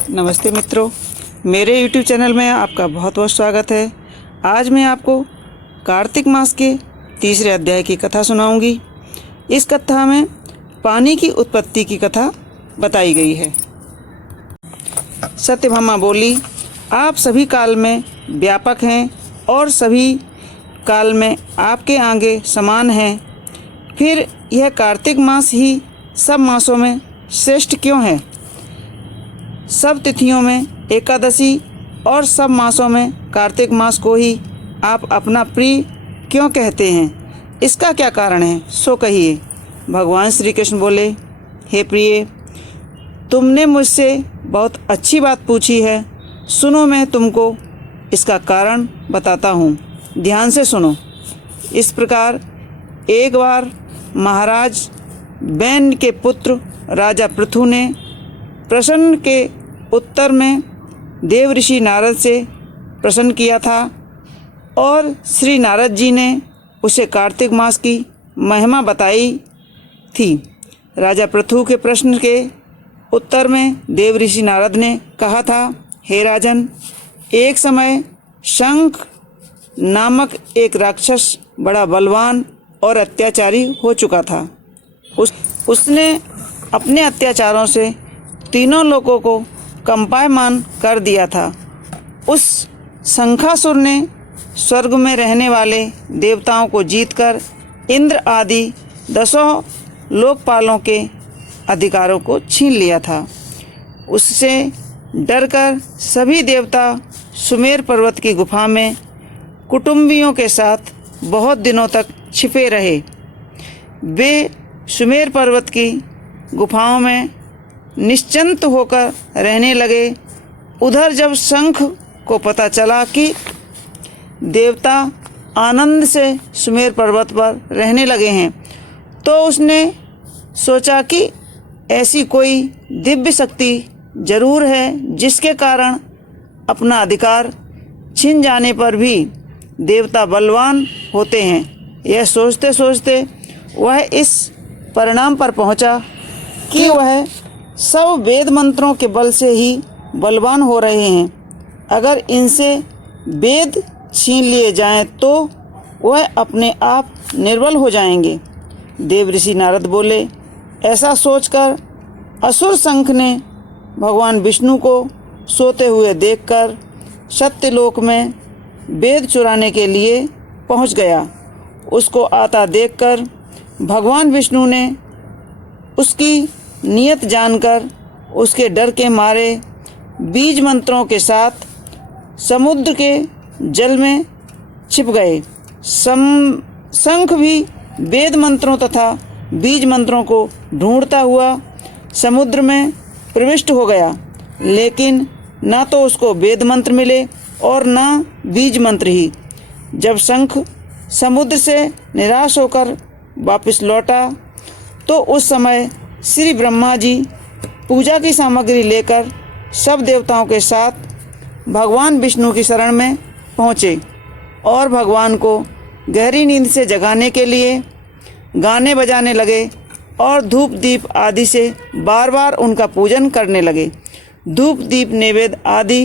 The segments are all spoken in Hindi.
नमस्ते मित्रों, मेरे YouTube चैनल में आपका बहुत बहुत स्वागत है। आज मैं आपको कार्तिक मास के तीसरे अध्याय की कथा सुनाऊंगी। इस कथा में पानी की उत्पत्ति की कथा बताई गई है। सत्यभामा बोली, आप सभी काल में व्यापक हैं और सभी काल में आपके आगे समान हैं। फिर यह कार्तिक मास ही सब मासों में श्रेष्ठ क्यों है? सब तिथियों में एकादशी और सब मासों में कार्तिक मास को ही आप अपना प्रिय क्यों कहते हैं? इसका क्या कारण है, सो कहिए। भगवान श्री कृष्ण बोले, हे प्रिय, तुमने मुझसे बहुत अच्छी बात पूछी है। सुनो, मैं तुमको इसका कारण बताता हूँ, ध्यान से सुनो। इस प्रकार एक बार महाराज बैन के पुत्र राजा पृथु ने प्रश्न के उत्तर में देव ऋषि नारद से प्रश्न किया था और श्री नारद जी ने उसे कार्तिक मास की महिमा बताई थी। राजा पृथु के प्रश्न के उत्तर में देव ऋषि नारद ने कहा था, हे राजन, एक समय शंख नामक एक राक्षस बड़ा बलवान और अत्याचारी हो चुका था। उसने अपने अत्याचारों से तीनों लोगों को कंपायमान कर दिया था। उस शंखासुर ने स्वर्ग में रहने वाले देवताओं को जीतकर इंद्र आदि 10 लोकपालों के अधिकारों को छीन लिया था। उससे डरकर सभी देवता सुमेर पर्वत की गुफा में कुटुंबियों के साथ बहुत दिनों तक छिपे रहे। वे सुमेर पर्वत की गुफाओं में निश्चिंत होकर रहने लगे। उधर जब शंख को पता चला कि देवता आनंद से सुमेर पर्वत पर रहने लगे हैं, तो उसने सोचा कि ऐसी कोई दिव्य शक्ति जरूर है जिसके कारण अपना अधिकार छिन जाने पर भी देवता बलवान होते हैं। यह सोचते सोचते वह इस परिणाम पर पहुंचा कि वह सब वेद मंत्रों के बल से ही बलवान हो रहे हैं। अगर इनसे वेद छीन लिए जाएं तो वह अपने आप निर्बल हो जाएंगे। देव ऋषि नारद बोले, ऐसा सोचकर असुर शंख ने भगवान विष्णु को सोते हुए देखकर सत्यलोक में वेद चुराने के लिए पहुंच गया। उसको आता देखकर भगवान विष्णु ने उसकी नियत जानकर उसके डर के मारे बीज मंत्रों के साथ समुद्र के जल में छिप गए। शंख भी वेद मंत्रों तथा बीज मंत्रों को ढूंढता हुआ समुद्र में प्रविष्ट हो गया, लेकिन ना तो उसको वेद मंत्र मिले और ना बीज मंत्र ही। जब शंख समुद्र से निराश होकर वापस लौटा तो उस समय श्री ब्रह्मा जी पूजा की सामग्री लेकर सब देवताओं के साथ भगवान विष्णु की शरण में पहुँचे और भगवान को गहरी नींद से जगाने के लिए गाने बजाने लगे और धूप दीप आदि से बार बार उनका पूजन करने लगे। धूप दीप नैवेद्य आदि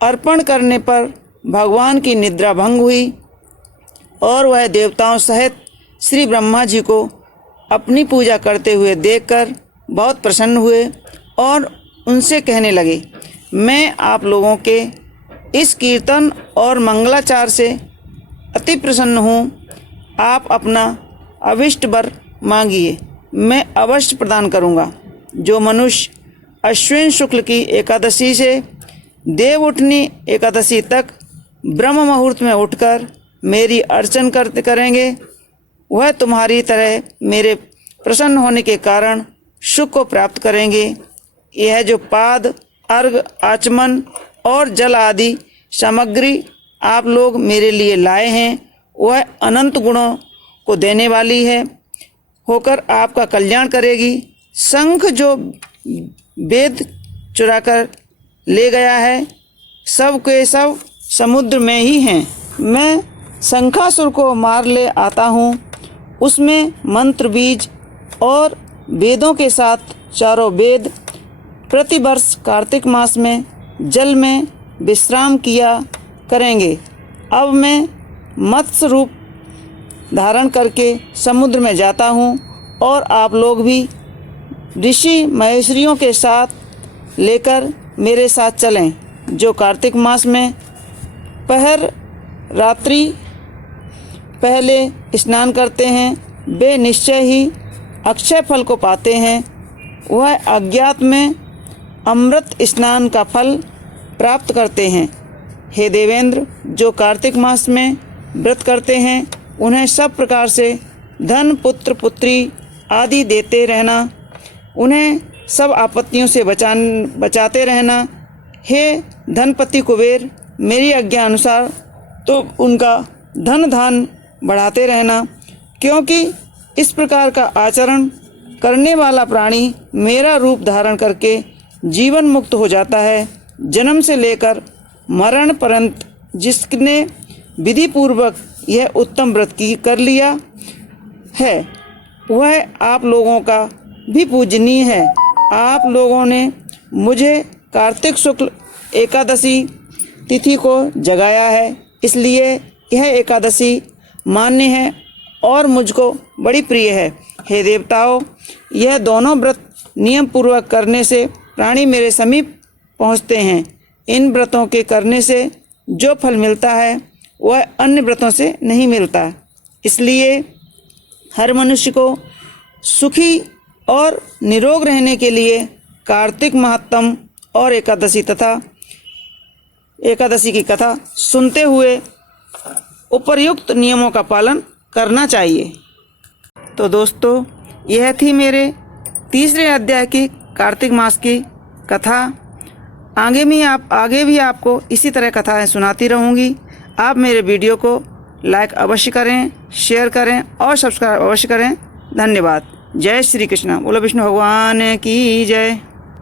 अर्पण करने पर भगवान की निद्रा भंग हुई और वह देवताओं सहित श्री ब्रह्मा जी को अपनी पूजा करते हुए देखकर बहुत प्रसन्न हुए और उनसे कहने लगे, मैं आप लोगों के इस कीर्तन और मंगलाचार से अति प्रसन्न हूँ। आप अपना अभिष्ट वर मांगिए, मैं अवश्य प्रदान करूँगा। जो मनुष्य अश्विन शुक्ल की एकादशी से देवउठनी एकादशी तक ब्रह्म मुहूर्त में उठकर मेरी अर्चन करेंगे, वह तुम्हारी तरह मेरे प्रसन्न होने के कारण सुख को प्राप्त करेंगे। यह जो पाद, अर्घ, आचमन और जल आदि सामग्री आप लोग मेरे लिए लाए हैं, वह अनंत गुणों को देने वाली है, होकर आपका कल्याण करेगी। शंख जो वेद चुराकर ले गया है, सब के सब समुद्र में ही हैं। मैं शंखासुर को मार ले आता हूँ। उसमें मंत्र बीज और वेदों के साथ चारों वेद प्रतिवर्ष कार्तिक मास में जल में विश्राम किया करेंगे। अब मैं मत्स्य रूप धारण करके समुद्र में जाता हूँ और आप लोग भी ऋषि महेश्वरियों के साथ लेकर मेरे साथ चलें, जो कार्तिक मास में पहर रात्रि पहले स्नान करते हैं वे निश्चय ही अक्षय फल को पाते हैं। वह अज्ञात में अमृत स्नान का फल प्राप्त करते हैं। हे देवेंद्र, जो कार्तिक मास में व्रत करते हैं उन्हें सब प्रकार से धन पुत्र पुत्री आदि देते रहना, उन्हें सब आपत्तियों से बचाते रहना। हे धनपति कुबेर, मेरी आज्ञा अनुसार तो उनका धन धान बढ़ाते रहना, क्योंकि इस प्रकार का आचरण करने वाला प्राणी मेरा रूप धारण करके जीवन मुक्त हो जाता है। जन्म से लेकर मरण पर्यंत जिसने विधि पूर्वक यह उत्तम व्रत की कर लिया है वह आप लोगों का भी पूजनीय है। आप लोगों ने मुझे कार्तिक शुक्ल एकादशी तिथि को जगाया है, इसलिए यह एकादशी मान्य है और मुझको बड़ी प्रिय है। हे देवताओं, यह दोनों व्रत नियम पूर्वक करने से प्राणी मेरे समीप पहुँचते हैं। इन व्रतों के करने से जो फल मिलता है वह अन्य व्रतों से नहीं मिलता। इसलिए हर मनुष्य को सुखी और निरोग रहने के लिए कार्तिक महात्म और एकादशी की कथा सुनते हुए उपर्युक्त नियमों का पालन करना चाहिए। तो दोस्तों, यह थी मेरे तीसरे अध्याय की कार्तिक मास की कथा। आगे भी आपको इसी तरह कथाएं सुनाती रहूँगी। आप मेरे वीडियो को लाइक अवश्य करें, शेयर करें और सब्सक्राइब अवश्य करें। धन्यवाद। जय श्री कृष्ण। बोलो विष्णु भगवान की जय।